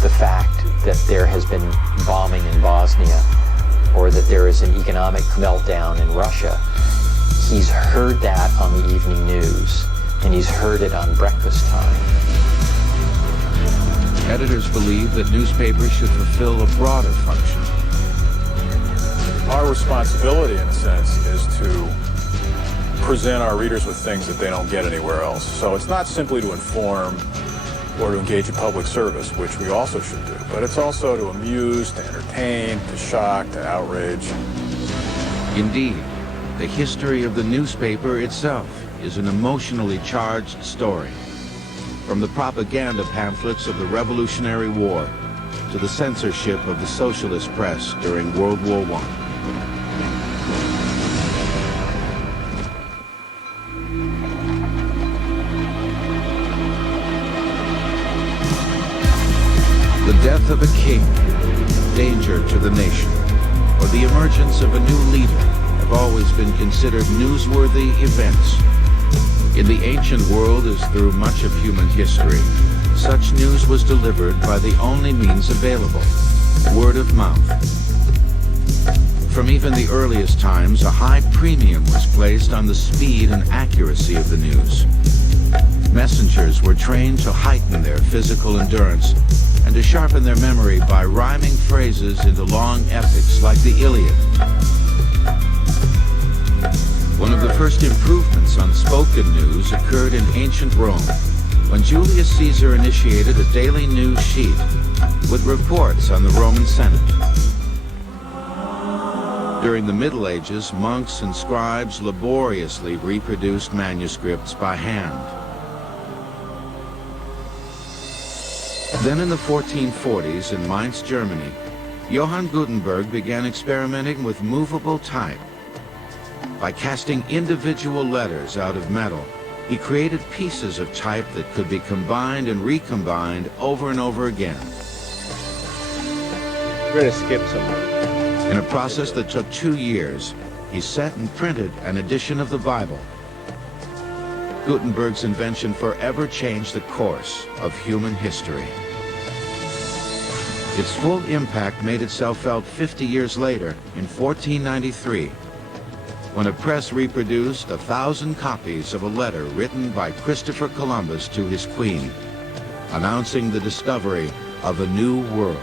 the fact that there has been bombing in Bosnia or that there is an economic meltdown in Russia. He's heard that on the evening news, and he's heard it on breakfast time. Editors believe that newspapers should fulfill a broader function. Our responsibility, in a sense, is to present our readers with things that they don't get anywhere else. So it's not simply to inform or to engage in public service, which we also should do, but it's also to amuse, to entertain, to shock, to outrage. Indeed, the history of the newspaper itself is an emotionally charged story. From the propaganda pamphlets of the Revolutionary War to the censorship of the socialist press during World War I. The death of a king, danger to the nation, or the emergence of a new leader have always been considered newsworthy events. In the ancient world, as through much of human history, such news was delivered by the only means available, word of mouth. From even the earliest times, a high premium was placed on the speed and accuracy of the news. Messengers were trained to heighten their physical endurance and to sharpen their memory by rhyming phrases into long epics like the Iliad. One of the first improvements on spoken news occurred in ancient Rome, when Julius Caesar initiated a daily news sheet with reports on the Roman Senate. During the Middle Ages, monks and scribes laboriously reproduced manuscripts by hand. Then in the 1440s in Mainz, Germany, Johann Gutenberg began experimenting with movable type. By casting individual letters out of metal, he created pieces of type that could be combined and recombined over and over again. We're going to skip something. In a process that took 2 years, he set and printed an edition of the Bible. Gutenberg's invention forever changed the course of human history. Its full impact made itself felt 50 years later, in 1493, when a press reproduced 1,000 copies of a letter written by Christopher Columbus to his queen, announcing the discovery of a new world.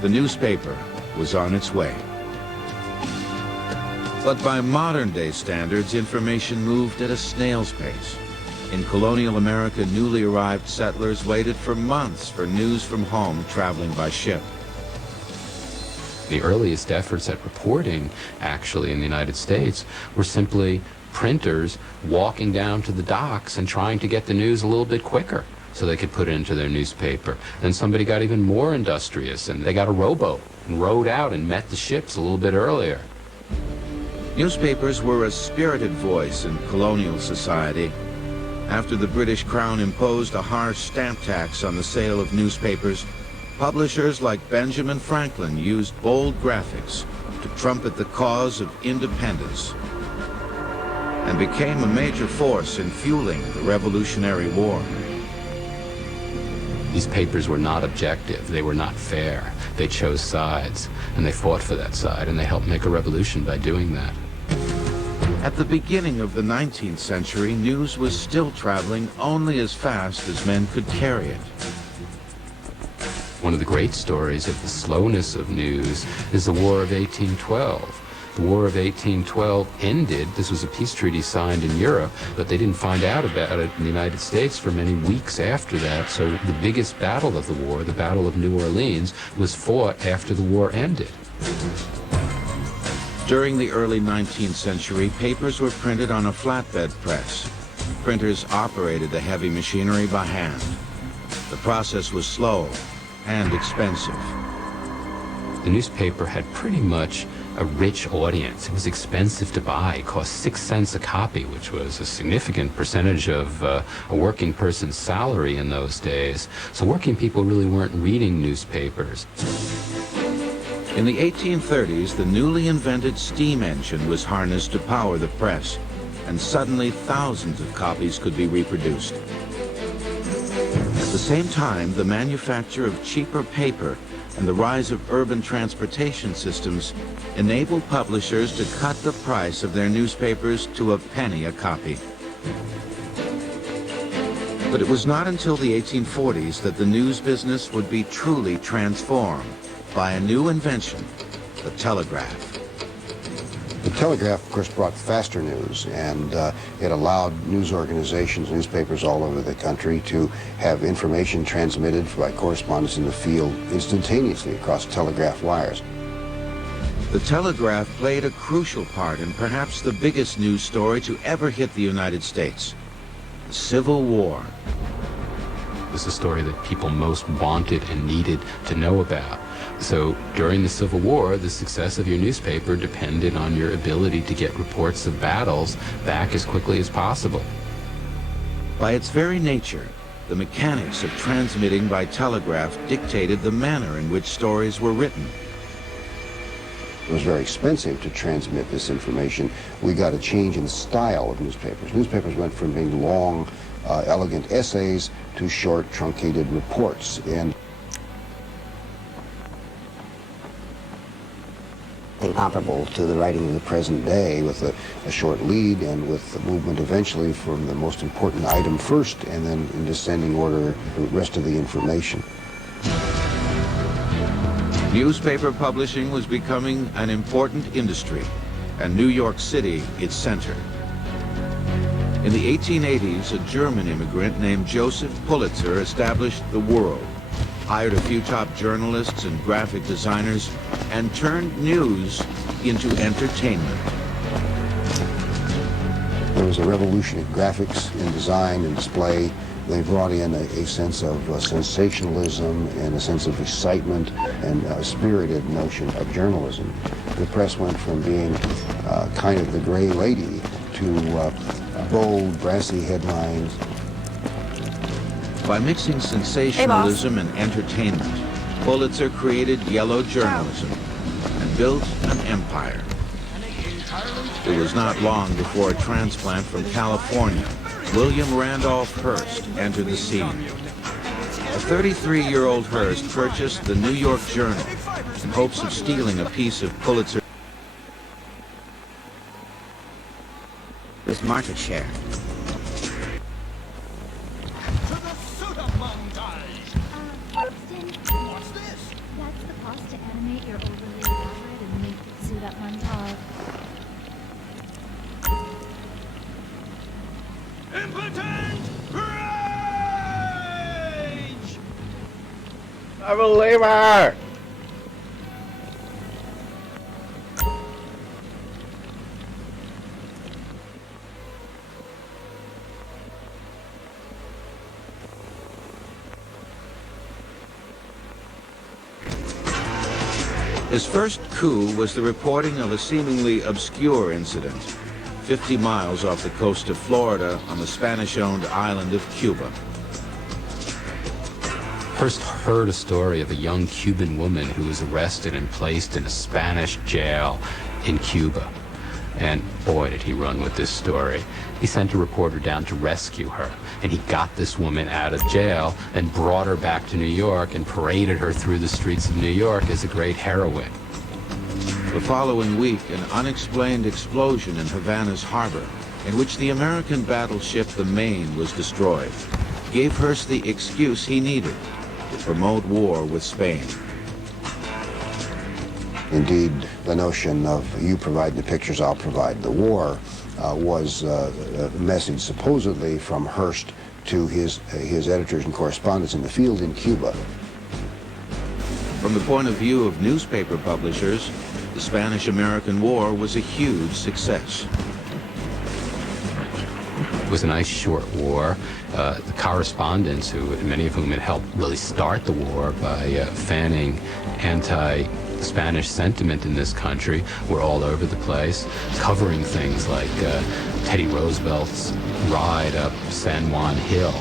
The newspaper was on its way. But by modern-day standards, information moved at a snail's pace. In colonial America, newly arrived settlers waited for months for news from home traveling by ship. The earliest efforts at reporting, actually, in the United States were simply printers walking down to the docks and trying to get the news a little bit quicker so they could put it into their newspaper. Then somebody got even more industrious, and they got a rowboat and rowed out and met the ships a little bit earlier. Newspapers were a spirited voice in colonial society. After the British Crown imposed a harsh stamp tax on the sale of newspapers, publishers like Benjamin Franklin used bold graphics to trumpet the cause of independence and became a major force in fueling the Revolutionary War. These papers were not objective, they were not fair. They chose sides, and they fought for that side, and they helped make a revolution by doing that. At the beginning of the 19th century, news was still traveling only as fast as men could carry it. One of the great stories of the slowness of news is the War of 1812. The War of 1812 ended. This was a peace treaty signed in Europe, but they didn't find out about it in the United States for many weeks after that. So the biggest battle of the war, the Battle of New Orleans, was fought after the war ended. During the early 19th century, papers were printed on a flatbed press. Printers operated the heavy machinery by hand. The process was slow and expensive. The newspaper had pretty much a rich audience. It was expensive to buy. It cost 6 cents a copy, which was a significant percentage of a working person's salary in those days. So working people really weren't reading newspapers. In the 1830s, the newly invented steam engine was harnessed to power the press, and suddenly thousands of copies could be reproduced. At the same time, the manufacture of cheaper paper and the rise of urban transportation systems enabled publishers to cut the price of their newspapers to a penny a copy. But it was not until the 1840s that the news business would be truly transformed by a new invention, the telegraph. The telegraph, of course, brought faster news, and it allowed news organizations, newspapers all over the country to have information transmitted by correspondents in the field instantaneously across telegraph wires. The telegraph played a crucial part in perhaps the biggest news story to ever hit the United States, the Civil War. This is a story that people most wanted and needed to know about. So during the Civil War, the success of your newspaper depended on your ability to get reports of battles back as quickly as possible. By its very nature, the mechanics of transmitting by telegraph dictated the manner in which stories were written. It was very expensive to transmit this information. We got a change in the style of newspapers. Newspapers went from being long, elegant essays to short, truncated reports. And comparable to the writing of the present day, with a short lead and with the movement eventually from the most important item first, and then in descending order the rest of the information. Newspaper publishing was becoming an important industry, and New York City its center. In the 1880s, a German immigrant named Joseph Pulitzer established The World, hired a few top journalists and graphic designers, and turned news into entertainment. There was a revolution in graphics, in design, and display. They brought in a sense of sensationalism and a sense of excitement and a spirited notion of journalism. The press went from being kind of the gray lady to bold, brassy headlines. By mixing sensationalism and entertainment, Pulitzer created yellow journalism and built an empire. It was not long before a transplant from California, William Randolph Hearst, entered the scene. A 33-year-old Hearst purchased the New York Journal in hopes of stealing a piece of Pulitzer's market share. What's this? That's the cost to animate your overly elaborate and make it suit up montage. Impotent rage! I believe her! His first coup was the reporting of a seemingly obscure incident, 50 miles off the coast of Florida on the Spanish-owned island of Cuba. Hearst heard a story of a young Cuban woman who was arrested and placed in a Spanish jail in Cuba. And boy, did he run with this story. He sent a reporter down to rescue her, and he got this woman out of jail and brought her back to New York and paraded her through the streets of New York as a great heroine. The following week, an unexplained explosion in Havana's harbor, in which the American battleship the Maine was destroyed, gave Hearst the excuse he needed to promote war with Spain. Indeed, the notion of you provide the pictures, I'll provide the war, was a message supposedly from Hearst to his editors and correspondents in the field in Cuba. From the point of view of newspaper publishers, the Spanish-American War was a huge success. It was a nice short war. The correspondents, many of whom had helped really start the war by fanning anti-Spanish sentiment in this country, were all over the place, covering things like Teddy Roosevelt's ride up San Juan Hill.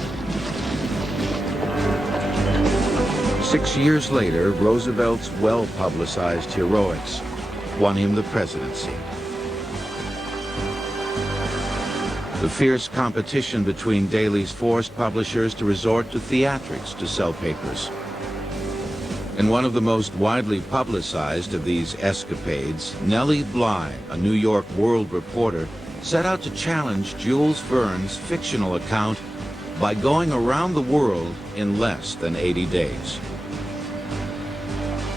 6 years later, Roosevelt's well-publicized heroics won him the presidency. The fierce competition between dailies forced publishers to resort to theatrics to sell papers. In one of the most widely publicized of these escapades, Nellie Bly, a New York World reporter, set out to challenge Jules Verne's fictional account by going around the world in less than 80 days.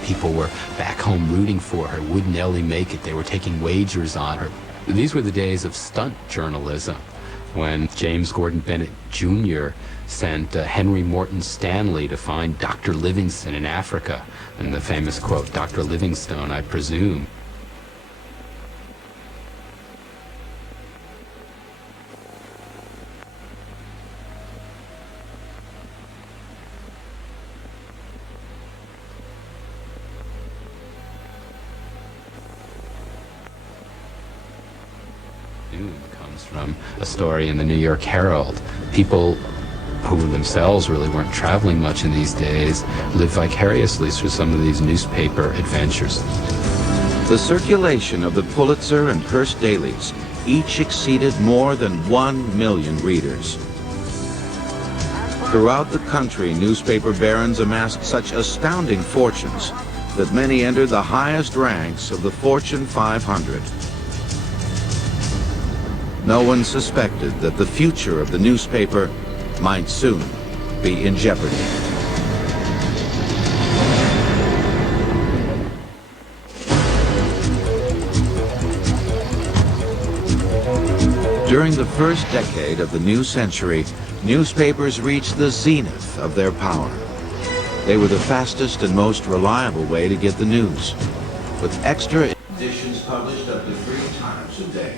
People were back home rooting for her. Would Nellie make it? They were taking wagers on her. These were the days of stunt journalism, when James Gordon Bennett Jr. sent Henry Morton Stanley to find Dr. Livingstone in Africa, and the famous quote, "Dr. Livingstone, I presume." Comes from a story in the New York Herald. People who themselves really weren't traveling much in these days lived vicariously through some of these newspaper adventures. The circulation of the Pulitzer and Hearst dailies each exceeded more than 1 million readers. Throughout the country, newspaper barons amassed such astounding fortunes that many entered the highest ranks of the Fortune 500. No one suspected that the future of the newspaper might soon be in jeopardy. During the first decade of the new century, newspapers reached the zenith of their power. They were the fastest and most reliable way to get the news, with extra editions published up to 3 times a day.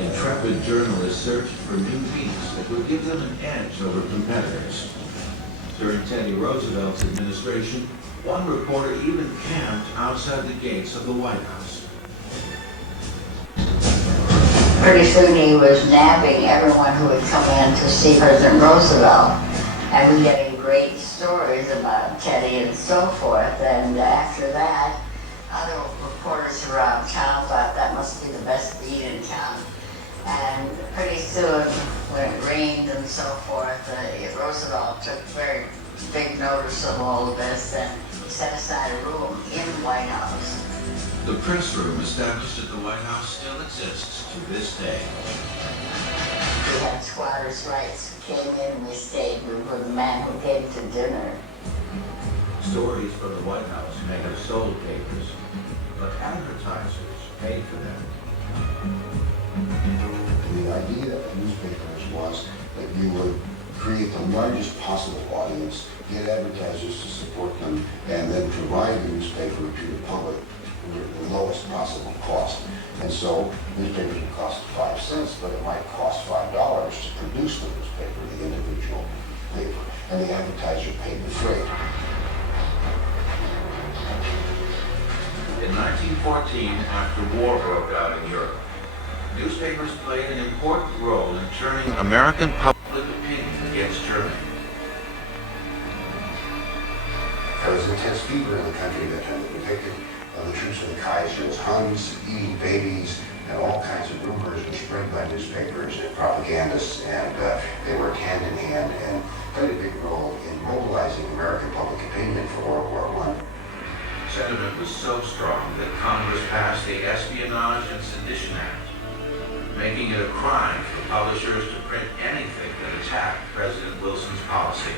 Intrepid journalists searched for new beats that would give them an edge over competitors. During Teddy Roosevelt's administration, one reporter even camped outside the gates of the White House. Pretty soon he was nabbing everyone who would come in to see President Roosevelt, and we getting great stories about Teddy and so forth. And after that, other reporters around town thought that must be the best beat in town. And pretty soon, when it rained and so forth, Roosevelt took very big notice of all of this, and he set aside a room in the White House. The press room established at the White House still exists to this day. We had squatters' rights. We came in, we stayed. We were the man who came to dinner. Stories from the White House may have sold papers, but advertisers paid for them. The idea of newspapers was that you would create the largest possible audience, get advertisers to support them, and then provide the newspaper to the public at the lowest possible cost. And so newspapers would cost 5 cents, but it might cost $5 to produce the newspaper, the individual paper, and the advertiser paid the freight. In 1914, after war broke out in Europe, newspapers played an important role in turning American public opinion against Germany. There was intense fever in the country that time. The picture of the troops of the Kaiser as Huns eating babies, and all kinds of rumors were spread by newspapers and propagandists, and they worked hand in hand and played a big role in mobilizing American public opinion for World War I. Sentiment was so strong that Congress passed the Espionage and Sedition Act, making it a crime for publishers to print anything that attacked President Wilson's policy.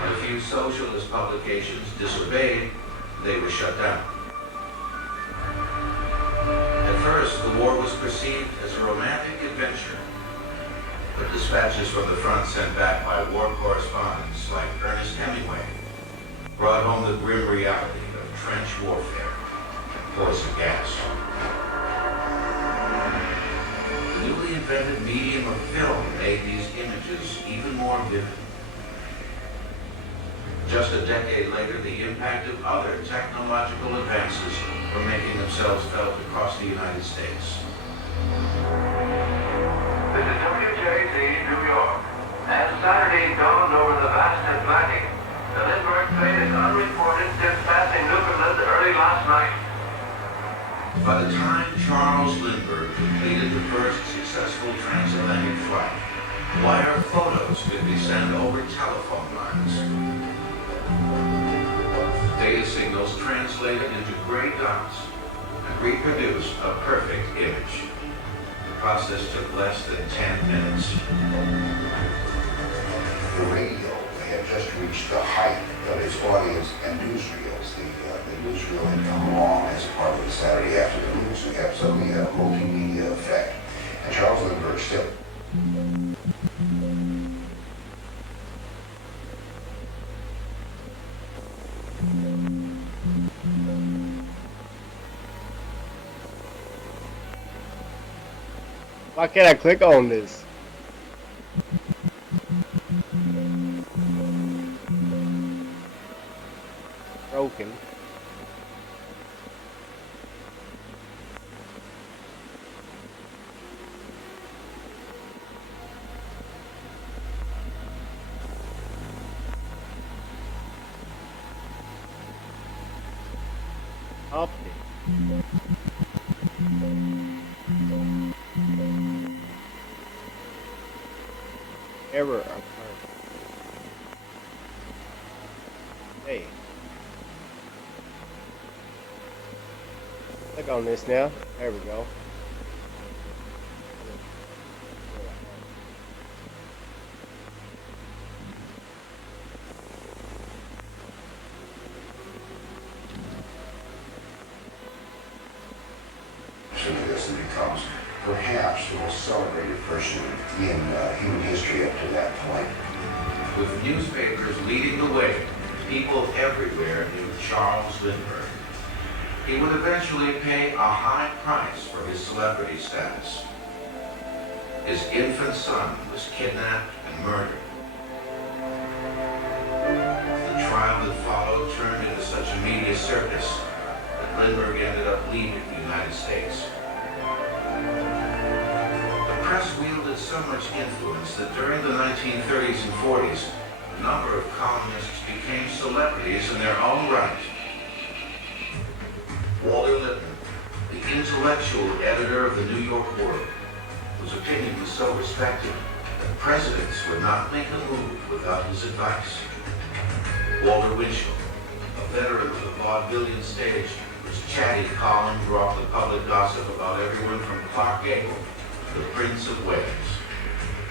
When a few socialist publications disobeyed, they were shut down. At first, the war was perceived as a romantic adventure, but dispatches from the front sent back by war correspondents like Ernest Hemingway brought home the grim reality of trench warfare, poison gas. The newly invented medium of film made these images even more vivid. Just a decade later, the impact of other technological advances were making themselves felt across the United States. This is WJZ, New York. As Saturday dawned over the vast Atlantic, the Lindbergh fate is unreported since passing Newfoundland early last night. By the time Charles Lindbergh completed the first successful transatlantic flight, wire photos could be sent over telephone lines. Data signals translated into gray dots and reproduced a perfect image. The process took less than 10 minutes. The radio had just reached the height of its audience and newsreels. The newsreel had come along as part of the Saturday afternoon news. We had suddenly had a multimedia effect. And Charles Lindbergh still. Why can't I click on this? Broken. Optic. Error occurred. Hey. Click on this now. There we go. This and becomes perhaps the most celebrated person in human history up to that point. With newspapers leading the way, people everywhere knew Charles Lindbergh. He would eventually pay a high price for his celebrity status. His infant son was kidnapped and murdered. The trial that followed turned into such a media circus that Lindbergh ended up leaving the United States. The press wielded so much influence that during the 1930s and 40s, a number of columnists became celebrities in their own right. Walter Lippmann, the intellectual editor of the New York World, whose opinion was so respected that presidents would not make a move without his advice. Walter Winchell, a veteran of the vaudevillian stage, whose chatty column brought the public gossip about everyone from Clark Gable to the Prince of Wales.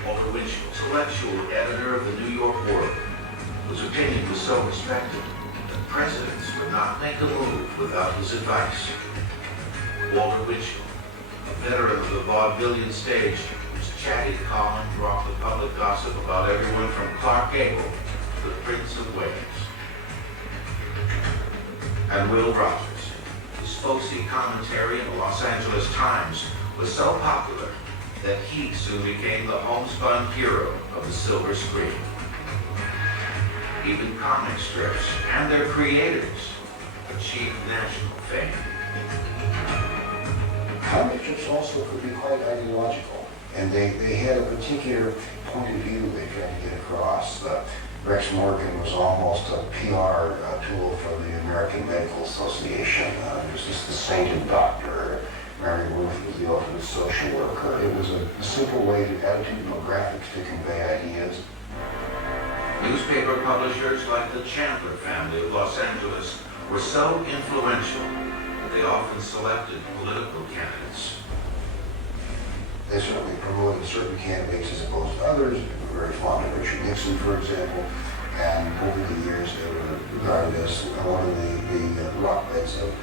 Walter Winchell, intellectual editor of the New York World, whose opinion was so respected that presidents would not make a move without his advice. Walter Winchell, a veteran of the vaudevillian stage, whose chatty column brought the public gossip about everyone from Clark Gable to the Prince of Wales. And Will Rogers, whose folksy commentary in the Los Angeles Times was so popular that he soon became the homespun hero of the silver screen. Even comic strips and their creators achieved national fame. Comic strips also could be quite ideological, and they had a particular point of view they tried to get across. Rex Morgan was almost a PR tool for the American Medical Association. It was just the sainted doctor. Mary Worth was the ultimate social worker. It was a simple way to attitudinal graphics to convey ideas. Newspaper publishers like the Chandler family of Los Angeles were so influential that they often selected political candidates. They certainly promoted certain candidates as opposed to others. They were very fond of Richard Nixon, for example, and over the years they were regarded as one of the rockbeds of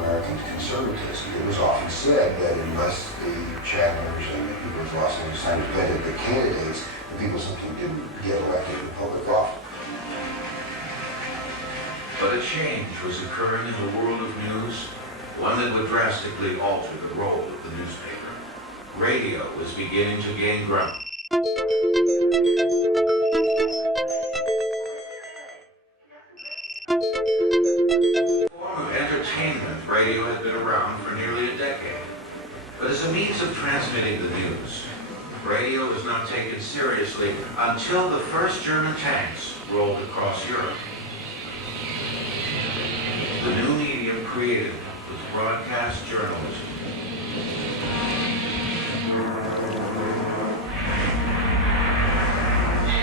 American conservatism. It was often said that unless the Chandlers and the people of Los Angeles Times vetted the candidates, the people simply didn't get elected in public office. But a change was occurring in the world of news, one that would drastically alter the role of the newspaper. Radio was beginning to gain ground. Form of entertainment, radio had been around for nearly a decade. But as a means of transmitting the news, radio was not taken seriously until the first German tanks rolled across Europe. The new medium created was broadcast journalism.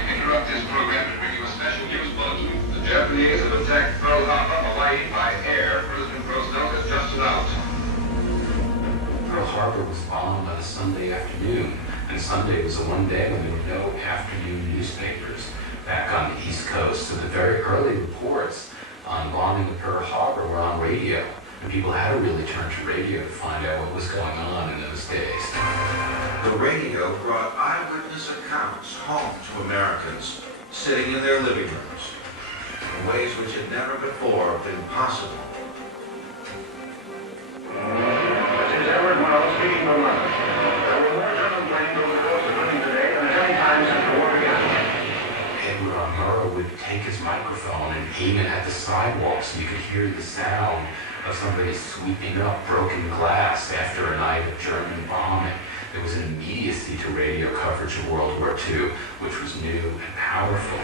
Interrupt this program to bring you a special news bulletin. The Japanese have attacked Pearl Harbor, Hawaii by air. President Roosevelt has just announced. Pearl Harbor was bombed on a Sunday afternoon, and Sunday was the one day when there were no afternoon newspapers back on the East Coast. So the very early reports on bombing of Pearl Harbor were on radio, and people had to really turn to radio to find out what was going on in those days. The radio brought eyewitness accounts home to Americans sitting in their living rooms in ways which had never before been possible. This is Edward Wells speaking from London. There were more German planes over the coast of Britain today than at any time since the war began. Edward R. Murrow would take his microphone and aim it at the sidewalk so you could hear the sound of somebody sweeping up broken glass after a night of German bombing. There was an immediacy to radio coverage of World War II, which was new and powerful.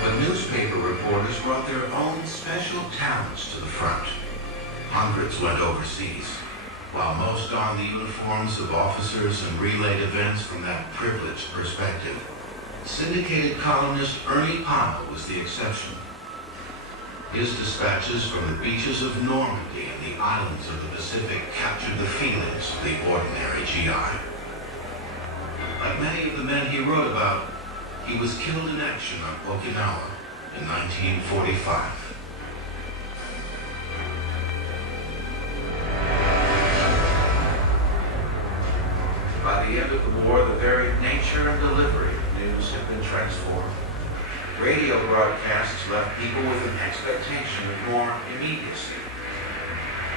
But newspaper reporters brought their own special talents to the front. Hundreds went overseas, while most donned the uniforms of officers and relayed events from that privileged perspective. Syndicated columnist Ernie Pommel was the exception. His dispatches from the beaches of Normandy and the islands of the Pacific captured the feelings of the ordinary GI. Like many of the men he wrote about, he was killed in action on Okinawa in 1945. By the end of the war, the very nature and delivery of news had been transformed. Radio broadcasts left people with an expectation of more immediacy.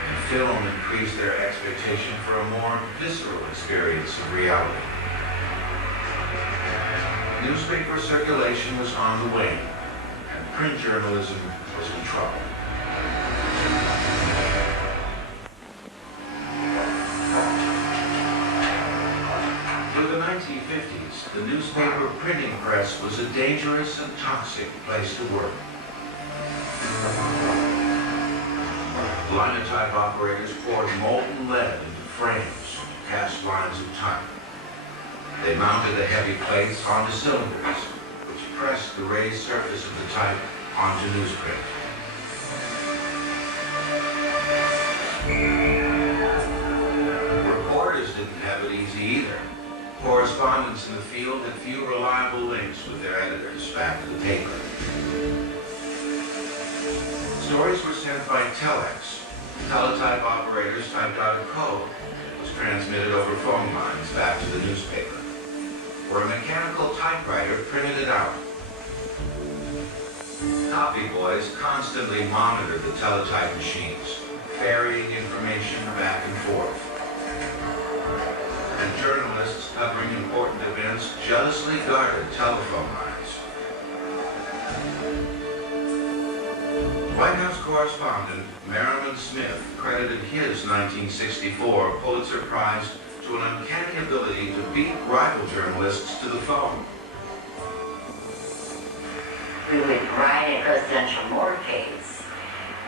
And film increased their expectation for a more visceral experience of reality. Newspaper circulation was on the wane, and print journalism was in trouble. Through the 1950s, the newspaper printing press was a dangerous and toxic place to work. Linotype operators poured molten lead into frames to cast lines of type. They mounted the heavy plates onto cylinders, which pressed the raised surface of the type onto newsprint. Reporters didn't have it easy either. Correspondents in the field had few reliable links with their editors back to the paper. Stories were sent by telex. Teletype operators typed out a code that was transmitted over phone lines back to the newspaper, where a mechanical typewriter printed it out. Copy boys constantly monitored the teletype machines, ferrying information back and forth. And journalists covering important events jealously guarded telephone lines. White House correspondent Merriman Smith credited his 1964 Pulitzer Prize to an uncanny ability to beat rival journalists to the phone. We would ride a presidential motorcades,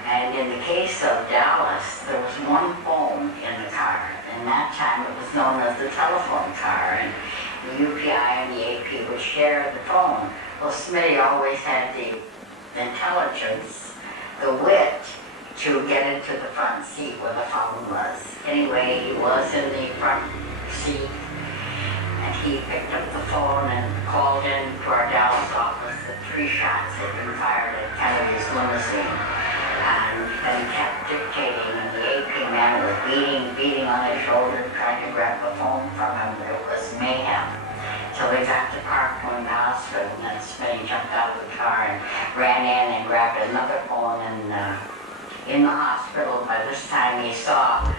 and in the case of Dallas, there was one phone in the car. In that time, it was known as the telephone car, and the UPI and the AP would share the phone. Well, Smitty always had the intelligence, the wit, to get into the front seat where the phone was. Anyway, he was in the front seat, and he picked up the phone and called in to our Dallas office that 3 shots had been fired at Kennedy's limousine. And then kept dictating, and the AP man was beating on his shoulder, trying to grab the phone from him. It was mayhem. So we got to Parkland Hospital, and then Smitty jumped out of the car and ran in and grabbed another phone. And in the hospital, by this time, he saw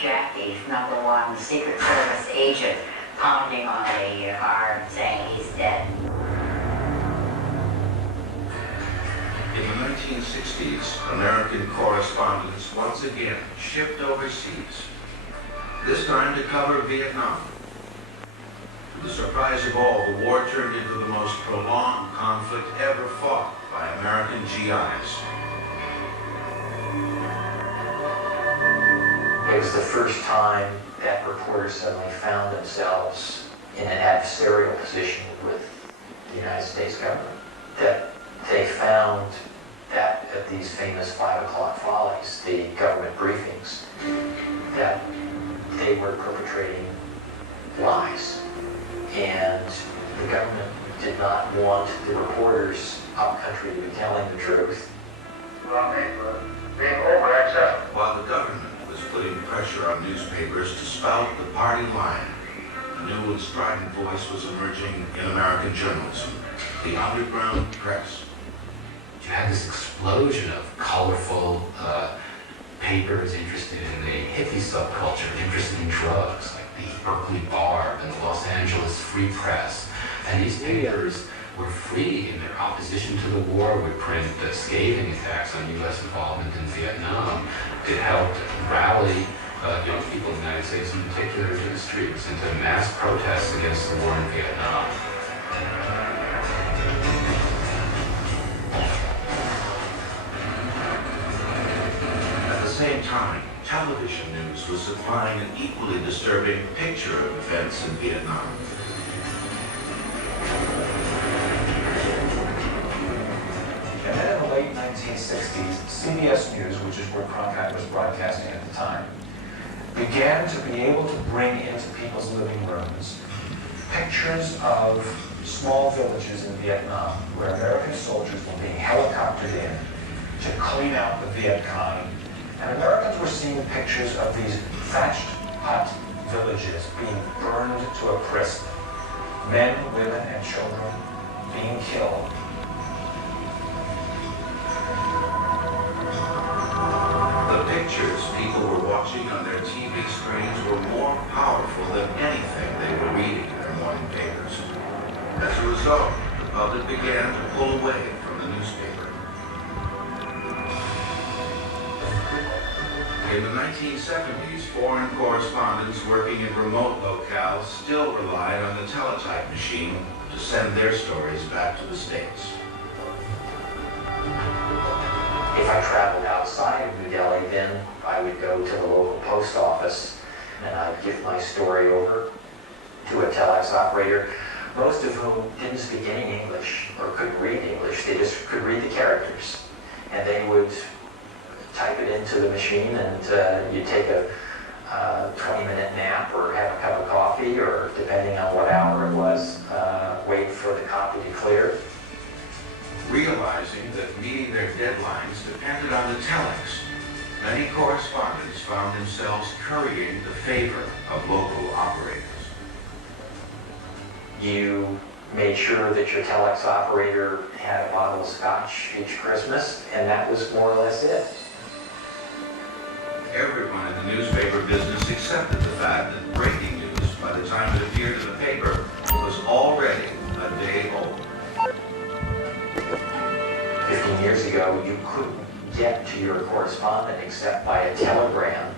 Jackie, #1, the Secret Service agent, pounding on the arm, saying he's dead. In the 1960s, American correspondents once again shipped overseas, this time to cover Vietnam. To the surprise of all, the war turned into the most prolonged conflict ever fought by American GIs. was the first time that reporters suddenly found themselves in an adversarial position with the United States government. That they found that at these famous 5 o'clock follies, the government briefings, that they were perpetrating lies. And the government did not want the reporters up country to be telling the truth. While the government was putting pressure on newspapers to spout the party line, a new and strident voice was emerging in American journalism, the underground press. You had this explosion of colorful papers interested in the hippie subculture, interested in drugs, like the Berkeley Barb and the Los Angeles Free Press. And these papers were free in their opposition to the war, would print scathing attacks on U.S. involvement in Vietnam. It helped rally young people in the United States in particular to the streets and to mass protests against the war in Vietnam. At the same time, television news was supplying an equally disturbing picture of events in Vietnam. And then in the late 1960s, CBS News, which is where Cronkite was broadcasting at the time, began to be able to bring into people's living rooms pictures of small villages in Vietnam where American soldiers were being helicoptered in to clean out the Viet Cong. And Americans were seeing pictures of these thatched hut villages being burned to a crisp. Men, women, and children being killed. The pictures people were watching on their TV screens were more powerful than anything they were reading in their morning papers. As a result, the public began to pull away from the newspaper. In the 1970s, foreign correspondents working in remote locales still relied on the teletype machine to send their stories back to the States. If I traveled outside of New Delhi, then I would go to the local post office and I'd give my story over to a telex operator, most of whom didn't speak any English or couldn't read English. They just could read the characters. And they would type it into the machine, and you'd take a 20-minute nap or have a cup of coffee, or depending on what hour it was, wait for the copy to clear. Realizing that meeting their deadlines depended on the telex, many correspondents found themselves currying the favor of local operators. You made sure that your telex operator had a bottle of scotch each Christmas, and that was more or less it. Everyone in the newspaper business accepted the fact that breaking news, by the time it appeared in the paper, was already a day old. 15 years ago, you couldn't get to your correspondent except by a telegram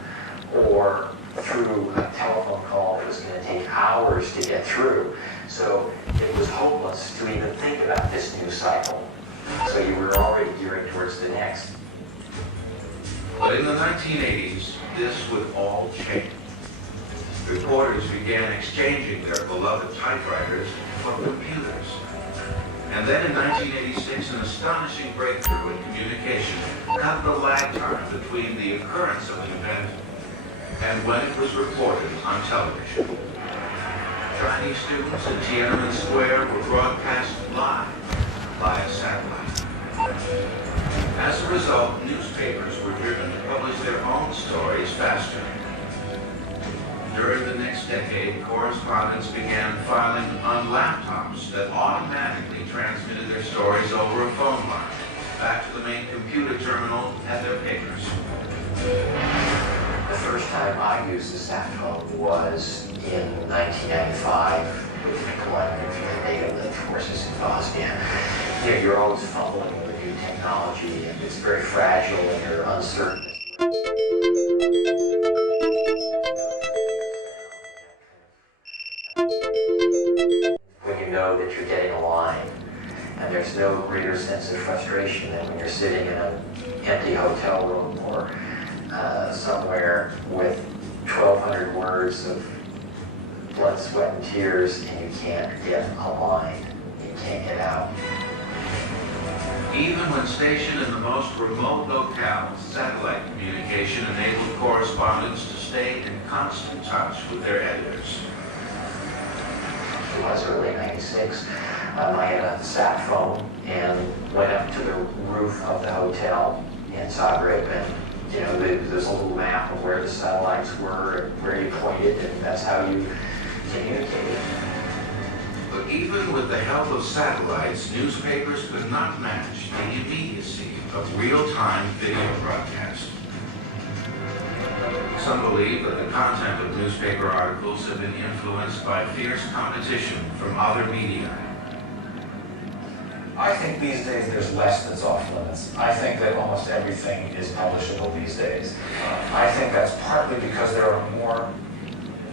or through a telephone call that was going to take hours to get through. So it was hopeless to even think about this news cycle. So you were already gearing towards the next. But in the 1980s, this would all change. Reporters began exchanging their beloved typewriters for computers. And then in 1986, an astonishing breakthrough in communication cut the lag time between the occurrence of an event and when it was reported on television. Chinese students in Tiananmen Square were broadcast live via satellite. As a result, newspapers were driven to publish their own stories faster. During the next decade, correspondents began filing on laptops that automatically transmitted their stories over a phone line back to the main computer terminal at their papers. The first time I used a sat phone was in 1995 with the deployment of the NATO linked forces in Bosnia. You know, you're always fumbling with new technology, and it's very fragile, and you're uncertain. When you know that you're getting a line, and there's no greater sense of frustration than when you're sitting in an empty hotel room or somewhere with 1,200 words of blood, sweat, and tears, and you can't get a line. You can't get out. Even when stationed in the most remote locales, satellite communication enabled correspondents to stay in constant touch with their editors. It was early '96. I had a sat phone and went up to the roof of the hotel in Zagreb, and there's a little map of where the satellites were and where you pointed, and that's how you communicated. But even with the help of satellites, newspapers could not match the immediacy of real-time video broadcast. Some believe that the content of newspaper articles have been influenced by fierce competition from other media. I think these days there's less that's off limits. I think that almost everything is publishable these days. I think that's partly because there are more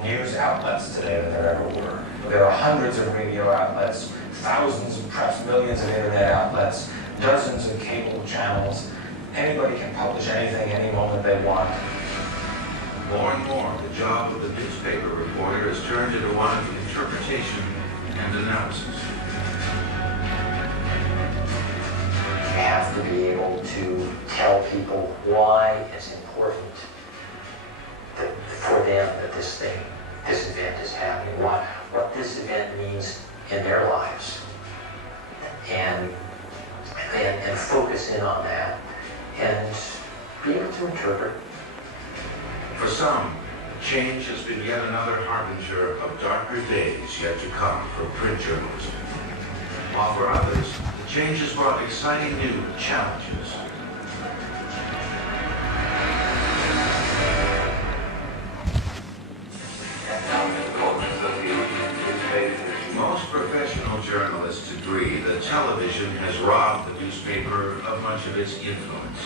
news outlets today than there ever were. There are hundreds of radio outlets, thousands, perhaps millions of internet outlets, dozens of cable channels. Anybody can publish anything any moment they want. More and more, the job of the newspaper reporter is turned into one of interpretation and analysis. You have to be able to tell people why it's important for them that this event is happening, what this event means in their lives, and focus in on that, and be able to interpret. For some, change has been yet another harbinger of darker days yet to come for print journalism. While for others, the change has brought exciting new challenges. Most professional journalists agree that television has robbed the newspaper of much of its influence.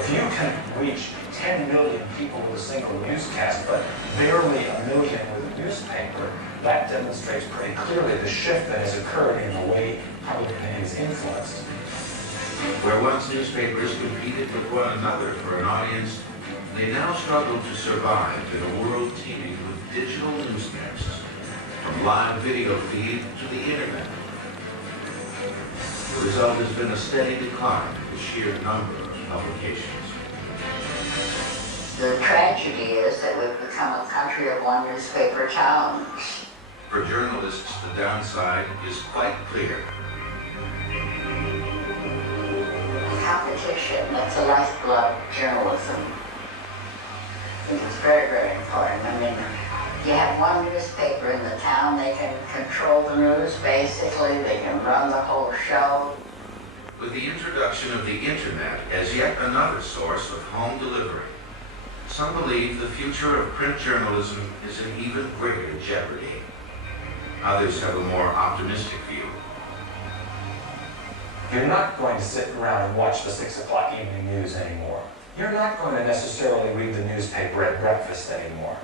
If you can reach 10 million people with a single newscast, but barely a million with a newspaper, that demonstrates pretty clearly the shift that has occurred in the way public opinion is influenced. Where once newspapers competed with one another for an audience, they now struggle to survive in a world teeming with digital newscasts, from live video feed to the internet. The result has been a steady decline in the sheer number of publications. The tragedy is that we've become a country of one newspaper towns. For journalists, the downside is quite clear. Competition, that's the lifeblood of journalism. I think it's very, very important. I mean, you have one newspaper in the town, they can control the news basically, they can run the whole show. With the introduction of the internet as yet another source of home delivery, some believe the future of print journalism is in even greater jeopardy. Others have a more optimistic view. You're not going to sit around and watch the 6 o'clock evening news anymore. You're not going to necessarily read the newspaper at breakfast anymore.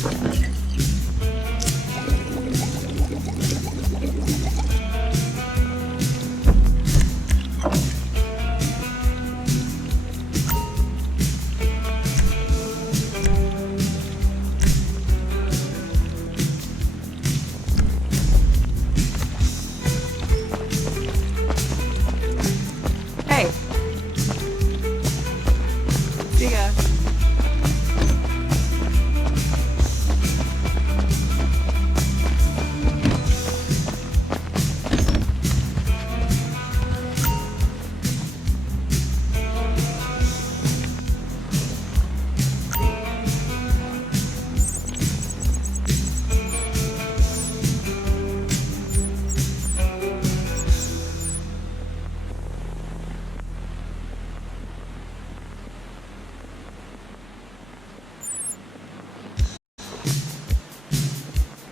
Thank you.